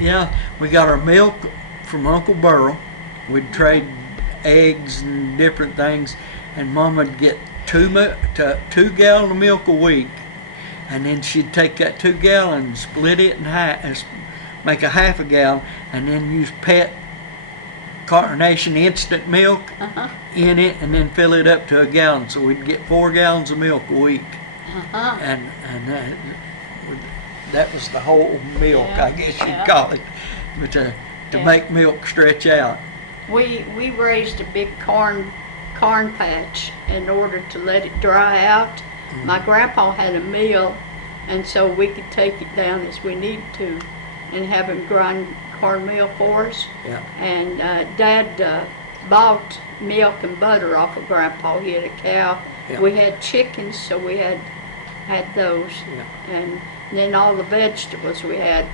Yeah, we got our milk from Uncle Burl. We'd trade eggs and different things, and Mama'd get 2 gallons of milk a week, and then she'd take that 2 gallons, split it in half, make a half a gallon, and then use pet carnation instant milk in it, and then fill it up to a gallon. So we'd get 4 gallons of milk a week, and that was the whole milk, I guess you'd call it, but to make milk stretch out. We raised a big corn patch in order to let it dry out. My grandpa had a mill, and so we could take it down as we needed to and have him grind cornmeal for us. Yeah. And Dad bought milk and butter off of Grandpa. He had a cow. Yeah. We had chickens, so we had those. Yeah. And then all the vegetables we had.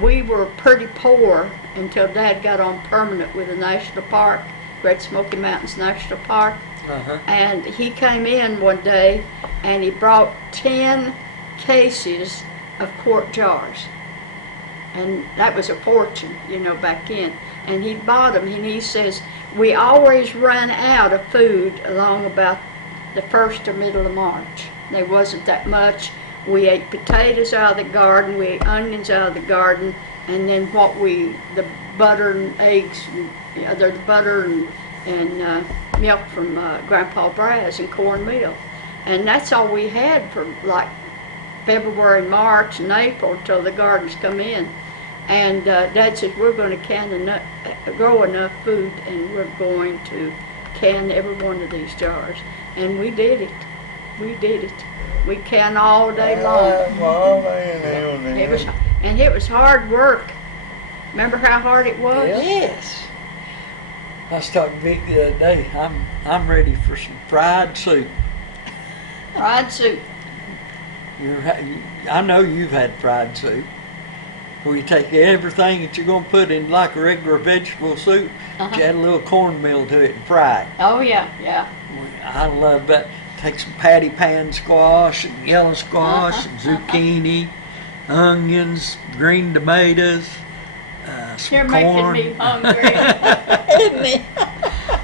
We were pretty poor until Dad got on permanent with the national park, Great Smoky Mountains National Park. And he came in one day and he brought 10 cases of quart jars. And that was a fortune, back then. And he bought them, and he says, we always run out of food along about the 1st or middle of March. There wasn't that much. We ate potatoes out of the garden, we ate onions out of the garden, and then the butter and eggs, the butter and milk from Grandpa Braz and cornmeal. And that's all we had for like February, March, and April until the gardens come in. And Dad says, we're going to grow enough food, and we're going to can every one of these jars. And we did it. We did it. We can all day long. It was hard work. Remember how hard it was? Yes. I was talking to Vic the other day. I'm ready for some fried soup. Fried soup. I know you've had fried soup, where you take everything that you're going to put in like a regular vegetable soup, but you add a little cornmeal to it and fry it. Oh yeah, yeah. I love that. Take some patty pan squash and yellow squash and zucchini, onions, green tomatoes, some You're corn. making me hungry. Isn't it?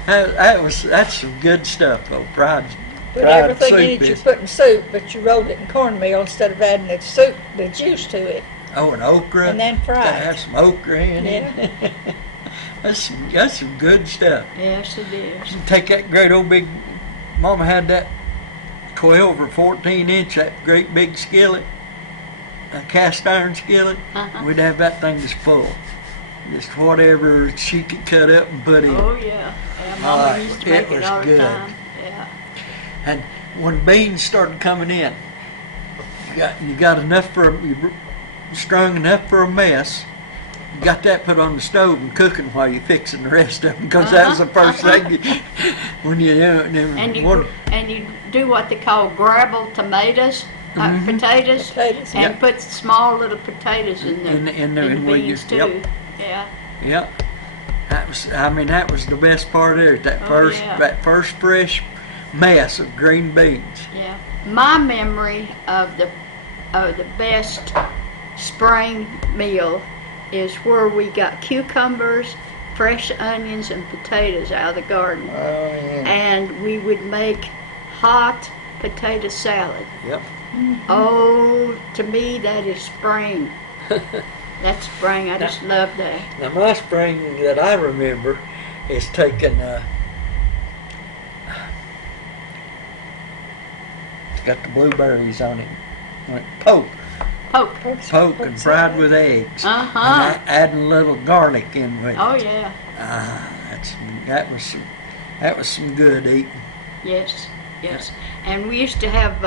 That's some good stuff though. Fried Put everything soup in it you is. put in soup, but you rolled it in cornmeal instead of adding the soup, the juice to it. Oh, and okra. And then fried. Have some okra in it. That's some good stuff. Yes, it is. Take that great old big. Mama had that 12 or 14 inch, that great big skillet, a cast iron skillet. We'd have that thing just full. Just whatever she could cut up and put in. Oh yeah. Mama used to make it all the time. Yeah. And when beans started coming in, you got enough strong enough for a mess. You got that put on the stove and cooking while you're fixing the rest of them, because that was the first thing when you do it. And you do what they call grabble tomatoes, potatoes, and put small little potatoes in there. In the beans too. Yep. Yeah. Yep. That was the best part of it. That first fresh mess of green beans. Yeah. My memory of the best spring meal is where we got cucumbers, fresh onions, and potatoes out of the garden. Oh, yeah. And we would make hot potato salad. Yep. Oh, to me that is spring. That's spring. I just love that. Now my spring that I remember is taking it's got the blueberries on it. Poke and fried with eggs. And adding a little garlic in with it. Oh yeah. That was some good eating. Yes. And we used to have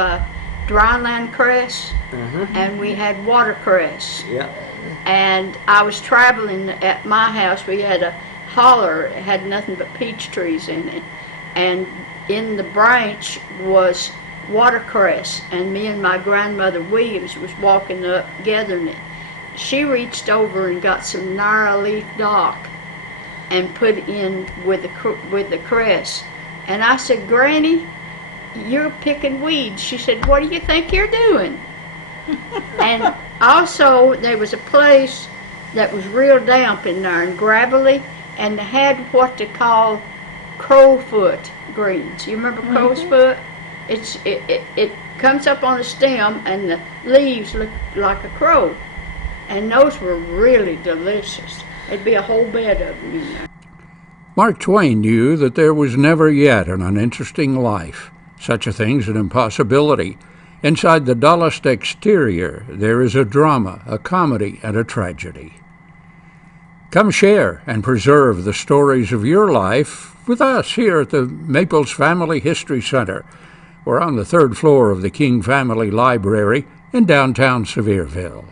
dryland cress, and we had watercress. Yeah. And I was traveling at my house. We had a holler. It had nothing but peach trees in it, and in the branch was watercress, and me and my grandmother Williams was walking up gathering it. She reached over and got some narrow leaf dock and put it in with the cress. And I said, Granny, you're picking weeds. She said, what do you think you're doing? And also there was a place that was real damp in there and gravelly, and they had what they call crowfoot greens. You remember crow's foot? It comes up on a stem, and the leaves look like a crow, and those were really delicious. There'd be a whole bed of them in there. Mark Twain knew that there was never yet an uninteresting life. Such a thing's an impossibility. Inside the dullest exterior, there is a drama, a comedy, and a tragedy. Come share and preserve the stories of your life with us here at the Maples Family History Center. We're on the 3rd floor of the King Family Library in downtown Sevierville.